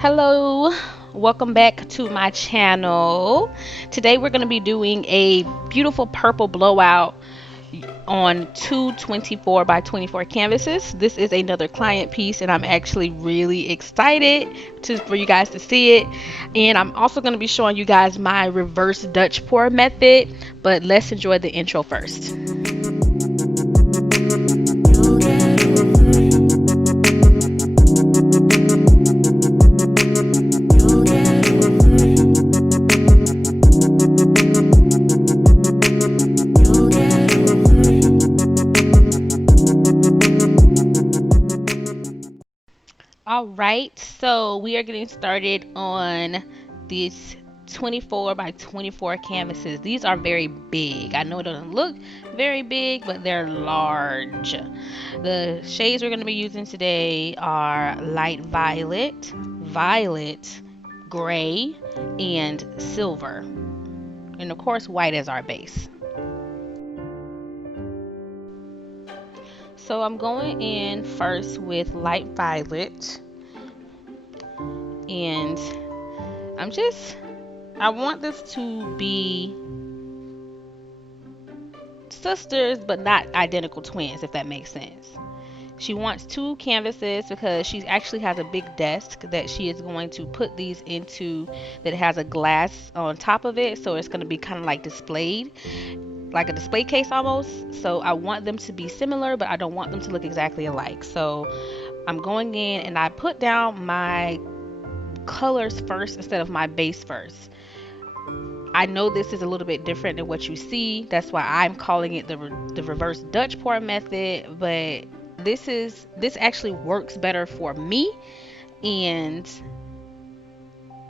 Hello, welcome back to my channel. Today we're going to be doing a beautiful purple blowout on two 24 by 24 canvases. This is another client piece and I'm actually really excited for you guys to see it. And I'm also going to be showing you guys my reverse Dutch pour method, but let's enjoy the intro first. All right, so we are getting started on these 24 by 24 canvases. These are very big. I know it doesn't look very big, but they're large. The shades we're going to be using today are light violet, violet, gray, and silver. And of course, white as our base. So I'm going in first with light violet, and I want this to be sisters but not identical twins, if that makes sense. She wants two canvases because she actually has a big desk that she is going to put these into, that has a glass on top of it, so it's going to be kind of like displayed, like a display case almost. So I want them to be similar, but I don't want them to look exactly alike. So I'm going in and I put down my colors first instead of my base first. I know this is a little bit different than what you see. That's why I'm calling it the reverse Dutch pour method. But this actually works better for me, and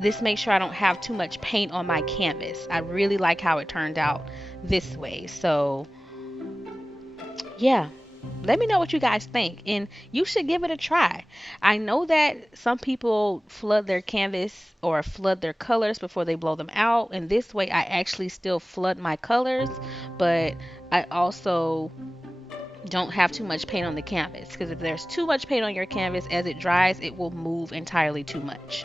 this makes sure I don't have too much paint on my canvas. I really like how it turned out this way. So yeah, let me know what you guys think, and you should give it a try. I know that some people flood their canvas or flood their colors before they blow them out, and this way I actually still flood my colors, but I also don't have too much paint on the canvas, because if there's too much paint on your canvas, as it dries it will move entirely too much.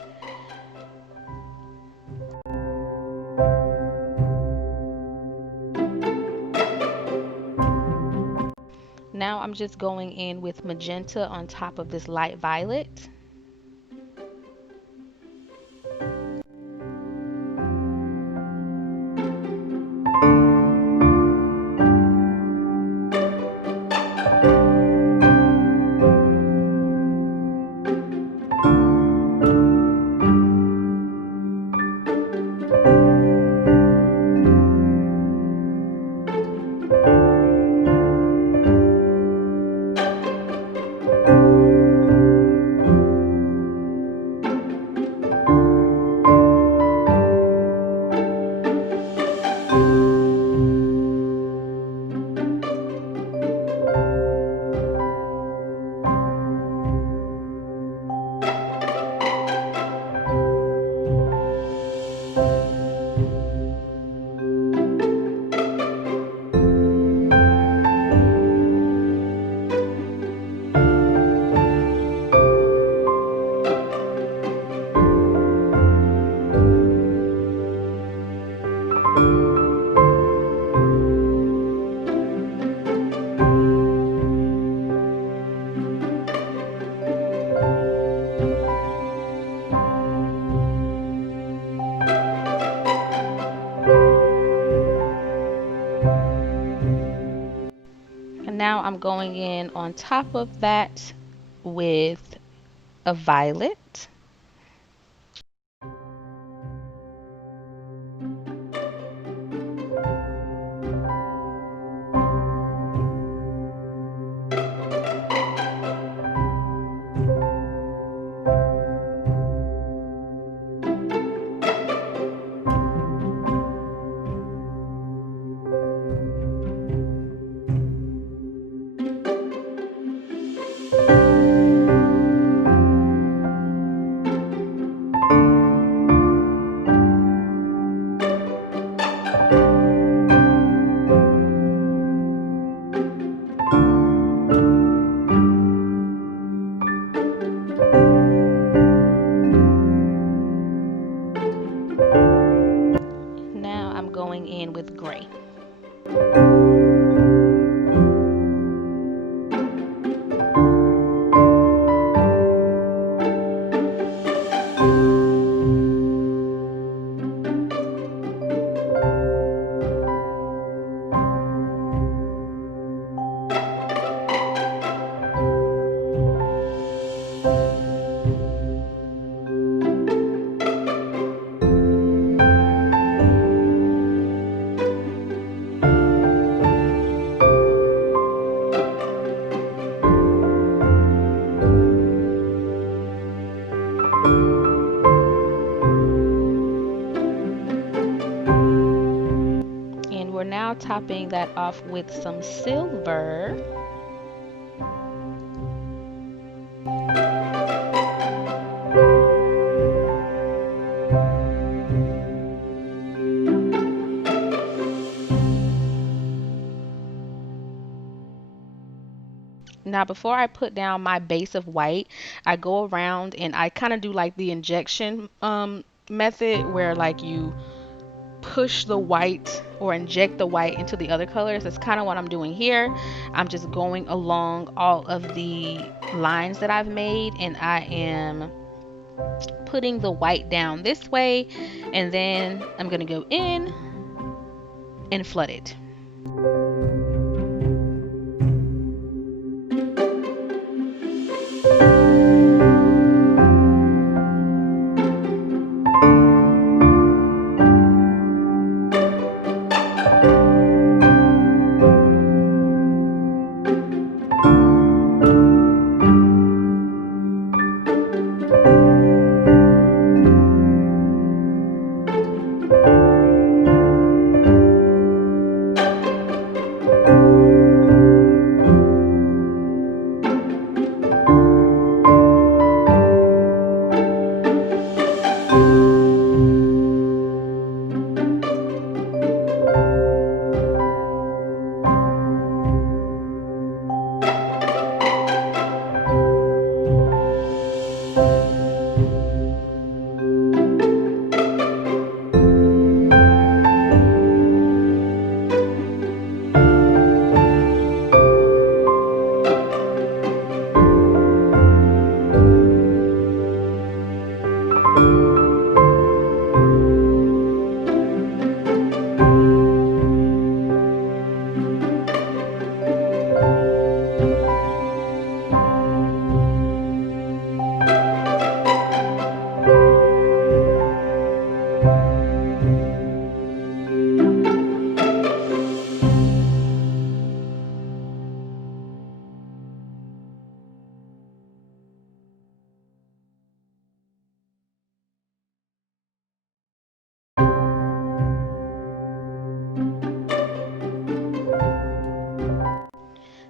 Now I'm just going in with magenta on top of this light violet. And now I'm going in on top of that with a violet. And we're now topping that off with some silver. Now, before I put down my base of white, I go around and I kind of do like the injection method where like you push the white or inject the white into the other colors. That's kind of what I'm doing here. I'm just going along all of the lines that I've made, and I am putting the white down this way, and then I'm going to go in and flood it.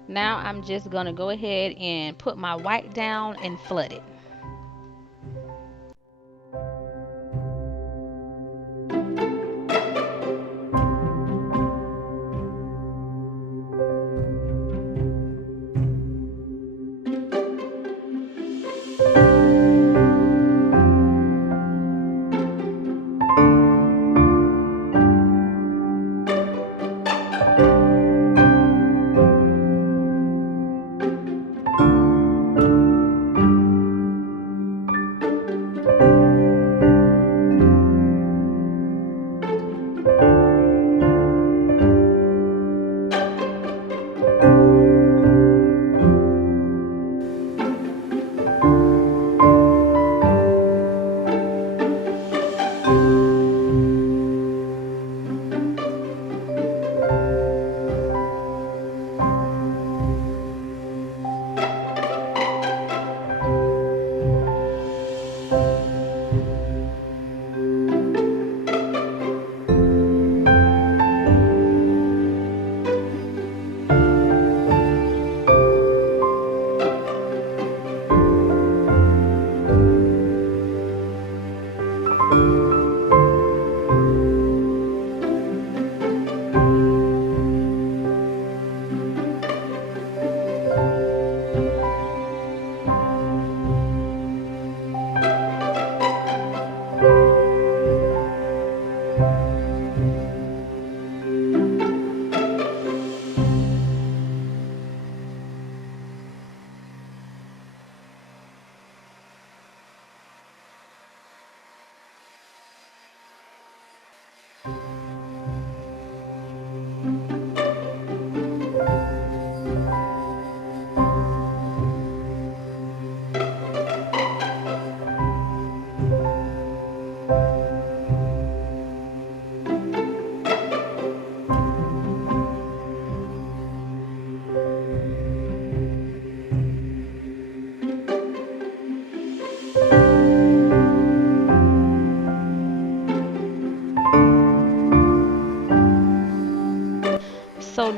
Now I'm just going to go ahead and put my white down and flood it.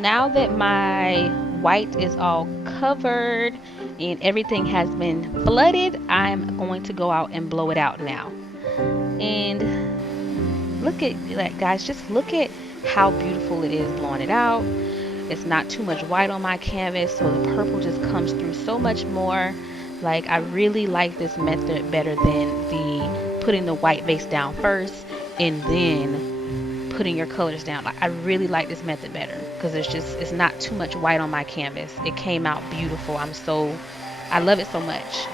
now that my white is all covered and everything has been flooded, I'm going to go out and blow it out now. And look at that, guys. Just look at how beautiful it is blowing it out. It's not too much white on my canvas, so the purple just comes through so much more. Like, I really like this method better than the putting the white base down first and then putting your colors down. Like, I really like this method better because it's not too much white on my canvas. It came out beautiful. I love it so much.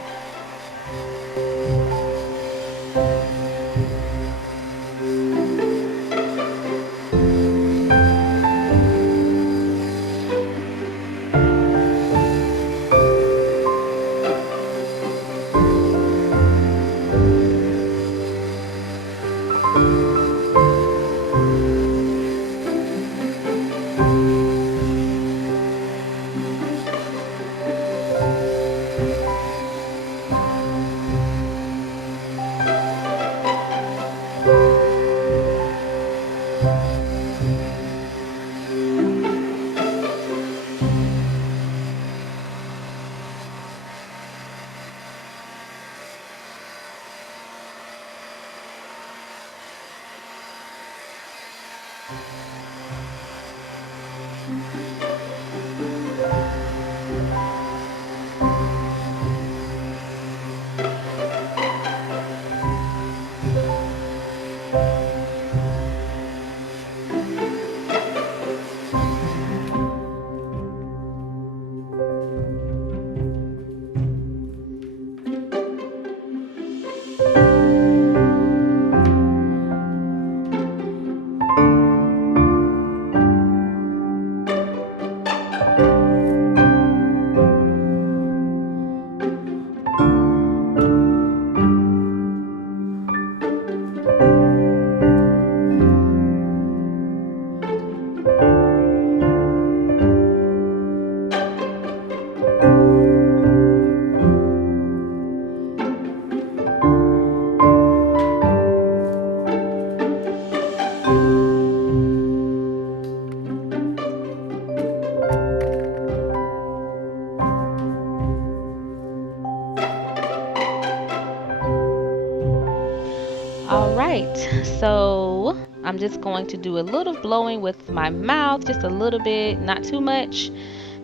All right, so I'm just going to do a little blowing with my mouth, just a little bit, not too much,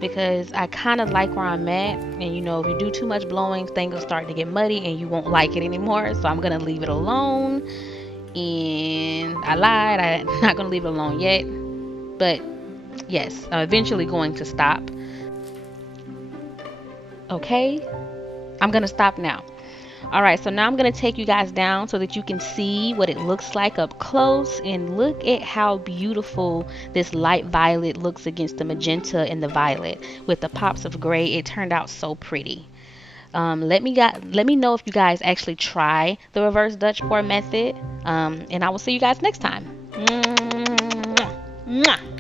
because I kind of like where I'm at. And you know, if you do too much blowing, things will start to get muddy and you won't like it anymore. So I'm gonna leave it alone. And I lied, I'm not gonna leave it alone yet. But yes, I'm eventually going to stop. Okay, I'm gonna stop now. All right, so now I'm going to take you guys down so that you can see what it looks like up close, and look at how beautiful this light violet looks against the magenta and the violet with the pops of gray. It turned out so pretty. Let me know if you guys actually try the reverse Dutch pour method, and I will see you guys next time. Mwah. Mwah.